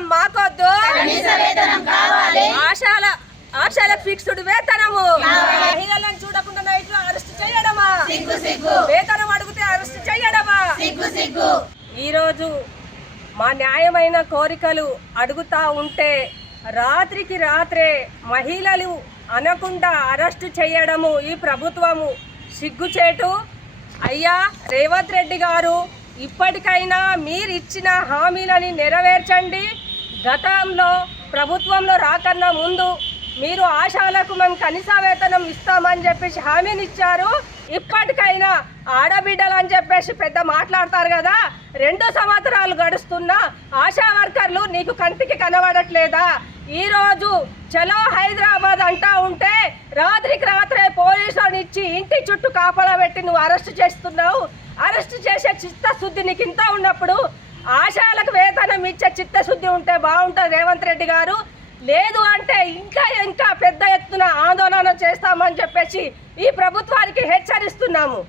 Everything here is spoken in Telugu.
వేతనం మాకొద్దు, ఆశాల ఫిక్స్డ్ వేతనము. మహిళలను చూడకుండా నైట్ అరెస్ట్ చేయడమా, వేతనం అడిగితే అరెస్ట్ చేయడమా. ఈరోజు మా న్యాయమైన కోరికలు అడుగుతా ఉంటే రాత్రికి రాత్రే మహిళలు అనకుండా అరెస్టు చేయడము ఈ ప్రభుత్వము సిగ్గుచేటు. అయ్యా రేవంత్ రెడ్డి గారు, ఇప్పటికైనా మీరు ఇచ్చిన హామీలని నెరవేర్చండి. గతంలో ప్రభుత్వంలో రాకన్నా ముందు మీరు ఆశాలకు మేము కనీస వేతనం ఇస్తామని చెప్పేసి హామీని ఇచ్చారు. ఇప్పటికైనా ఆడబిడ్డలు అని చెప్పేసి పెద్ద మాట్లాడతారు కదా, 2 సంవత్సరాలు గడుస్తున్నా ఆశా వర్కర్లు నీకు కంటికి కనబడట్లేదా? ఈరోజు చలో హైదరాబాద్ అంటా ఉంటే రాత్రికి రాత్రే పోలీసులను ఇచ్చి ఇంటి చుట్టూ కాపలా పెట్టి నువ్వు అరెస్ట్ చేస్తున్నావు. అరెస్ట్ చేసే చిత్తశుద్ధి నీకు ఇంత ఉన్నప్పుడు ఆశాలకు వేతనం ఇచ్చే చిత్తశుద్ధి ఉంటే బాగుంటుంది రేవంత్ రెడ్డి గారు. లేదు అంటే ఇంకా పెద్ద ఎత్తున ఆందోళన చేస్తామని చెప్పేసి ఈ ప్రభుత్వానికి హెచ్చరిస్తున్నాము.